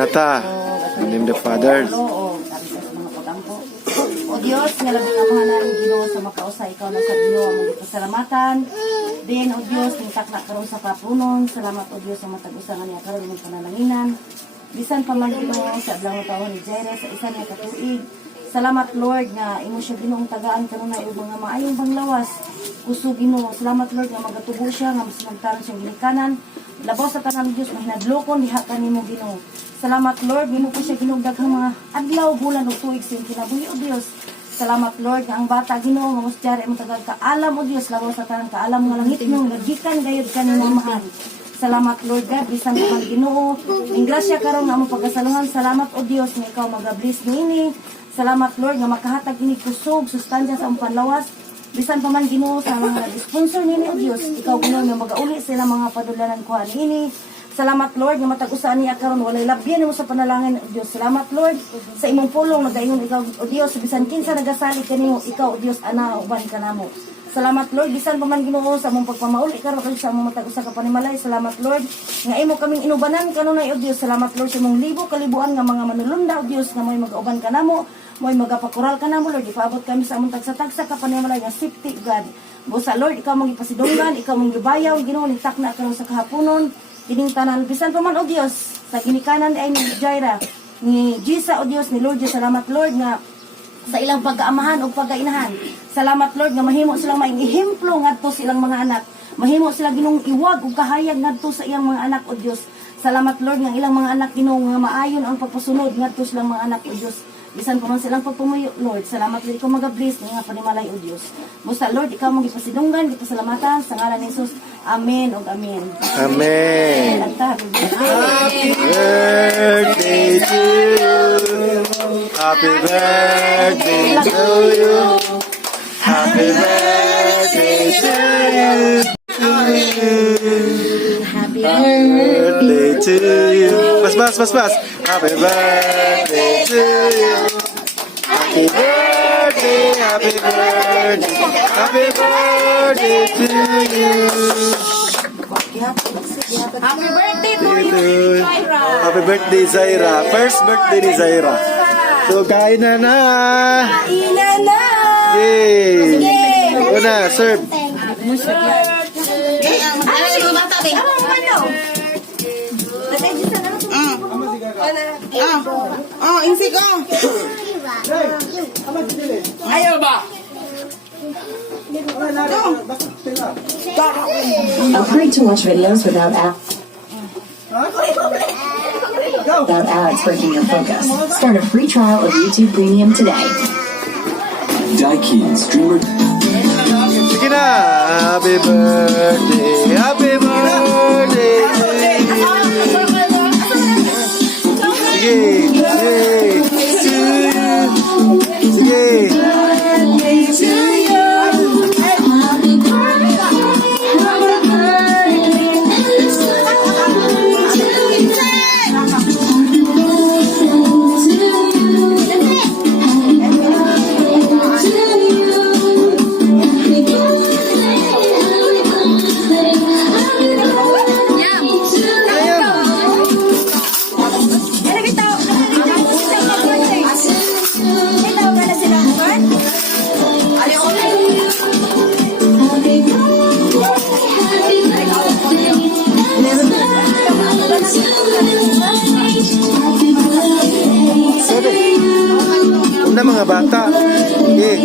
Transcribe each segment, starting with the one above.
Nata, in the name of the Father. O Diyos, nga labing ang mga namin Ginoo sa makausay, ikaw na sa Ginoo ang mga pasalamatan. Then, O Diyos, ningtak na karon sa kapunon. Salamat, O Diyos, ang matag-usangan niya karon ng panananginan. Bisan pa man Ginoo sa adlang taon ni Jairus sa isa niya katuig. Salamat, Lord, nga imo siya Ginoong tagaan karon na ibang nga maayong banglawas. Kuso Ginoo, salamat Lord nga magatubo siya nga mas nagtaron siyang ginikanan. Labaw sa tanan Dios nga hinadlokon diha kanimo Ginoo. Salamat Lord, nimo po siya ginugdaghang mga adlaw, bulan ug tuig sa kinabuhi o Dios. Salamat Lord nga ang bata Ginoo nga mostyari mo tagal kaalam o Dios, labaw sa tanan kaalam nga langit nyo nagikan gayud kanimo mahal. Salamat Lord God, bisan pa Ginoo. Ing grasya karon nga among pagkasaluhan. Salamat o Dios nga ikaw magabless niini. Salamat Lord nga makahatag ini kusog sustansya sa among panlawas. Bisan pa man Ginoo sa mga sponsor nini o Dios, ikaw Ginoo nga magauli sila mga padulanan kuha niini. Salamat Lord nga matag-usan niya karon walay labyan mo sa panalangin o Dios. Salamat Lord sa imong pulong nagaingon ikaw o Dios bisan kinsa nagasalig kanimo ikaw o Dios ana uban kanamo. Salamat Lord bisan pa man Ginoo sa among pagpamauli karon sa among matag-usa ka panimalay. Salamat Lord nga imo kaming inubanan kanunay o Dios. Salamat Lord sa imong libo-kalibuan nga mga manulunda o Dios nga moy mag-uban kanamo. Mo'y magapakural ka na mo, Lord. Ipaabot kami sa among tagsa-tagsa ka panimalay nga safety, God. Busa, Lord, ikaw mong ipasidunggan, ikaw mong gibayaw, Ginoo, nitak na karon sa kahaponon. Kining tanan, bisan pa man, O Dios, sa ginikanan ay ni Jaira, ni Jisa, O Dios, ni Lord, salamat, Lord, nga sa ilang pag-aamahan o pag-ainahan. Salamat, Lord, nga mahimo silang maing ihemplo ngadto silang mga anak. Mahimo sila Ginong iwag o kahayag ngadto sa iyang mga anak, O Dios. Salamat, Lord, nga ilang mga anak, Ginoo, nga maayon ang pagpasunod ngadto silang mga anak, O Dios. Bisan pa man silang pagpumuyo, Lord. Salamat Lord, ikaw mag-bless nga panimalay o Dios. Busta Lord, ikaw mong ipasidunggan, ipasalamatan sa ngalan ni Jesus. Amen o amen. Amen. Happy birthday to you. Happy birthday to you. Happy birthday to you. Happy Birthday to you. Mas. Happy birthday to you. Happy birthday, happy birthday, happy birthday to you. Happy birthday to you, Zaira. Happy birthday, Zaira. First birthday ni Zaira. So, kain na na. Ina na. Yay. Una, serve. Insik ko. Ayaw ba? Afraid to watch videos without ads breaking your focus? Start a free trial of YouTube Premium today. Daikin streamer. Sige na. Happy birthday. Happy birthday. Sige. Yay. To you. Sige. mga bata. Okay.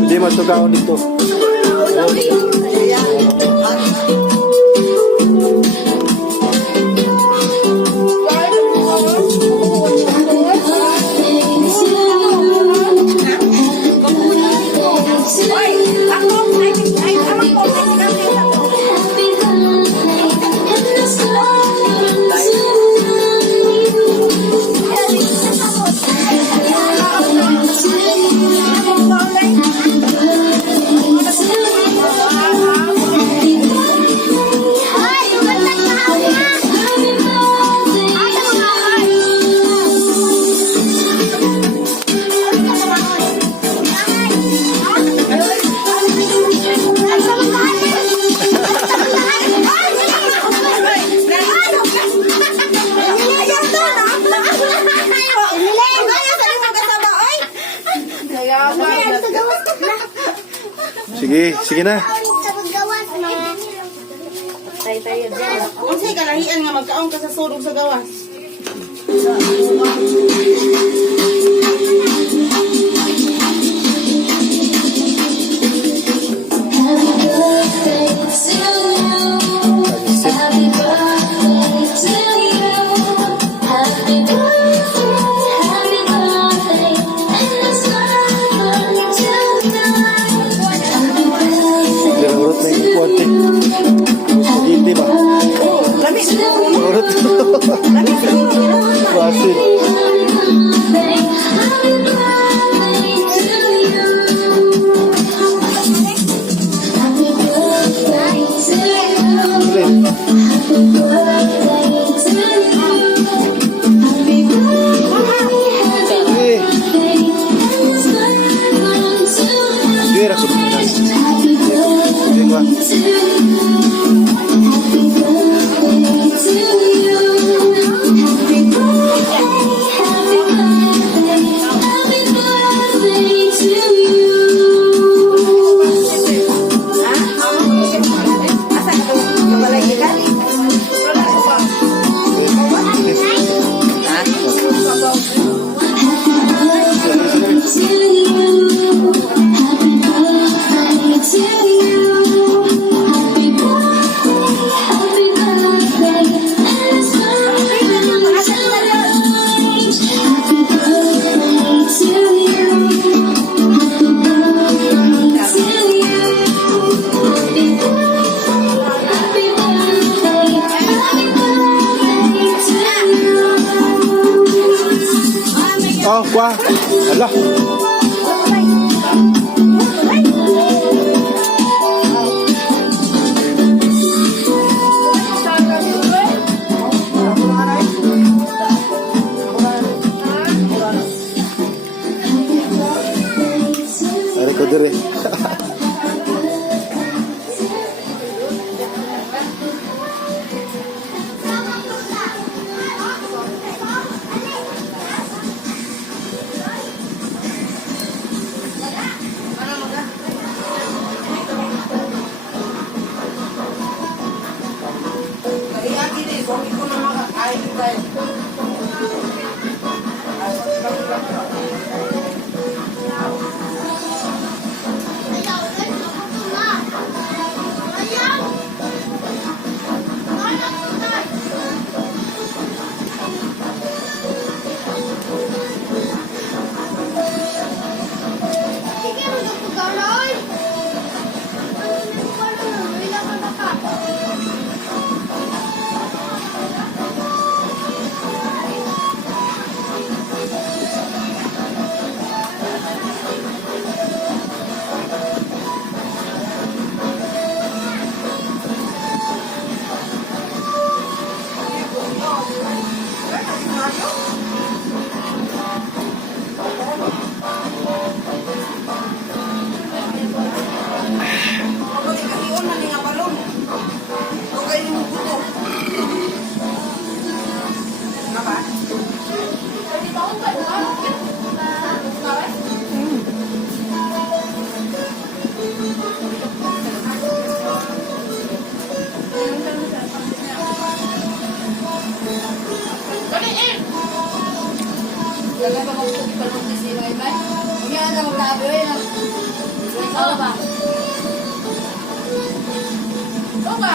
Hindi matugaw dito. Sige, sige na. Unsay kalahian nga magkaon ka sa sulog sa gawas? Urot na yung konti. Hindi ba? Urot. Basit. Sige, rasulun na. Sige ba? Oh, wah. Alah. Ada ko dire. Grabe, yun. Ikaw ba? Ikaw ba?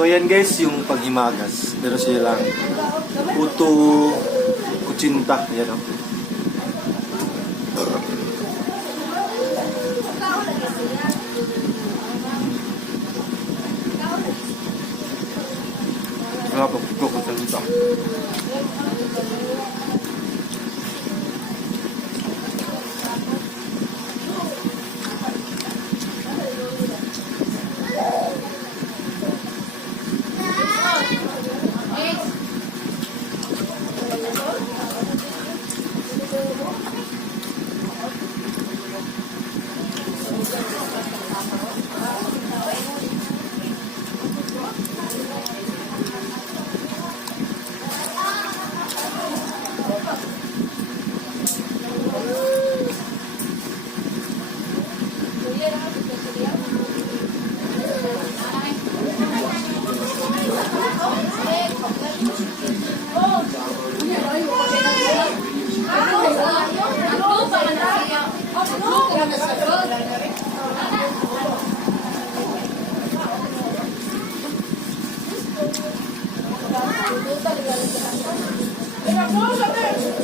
So ayan guys, yung paghimagas. Pero sila puto kutsinta. Ayan o. Wala pa puto kutsinta. Pero,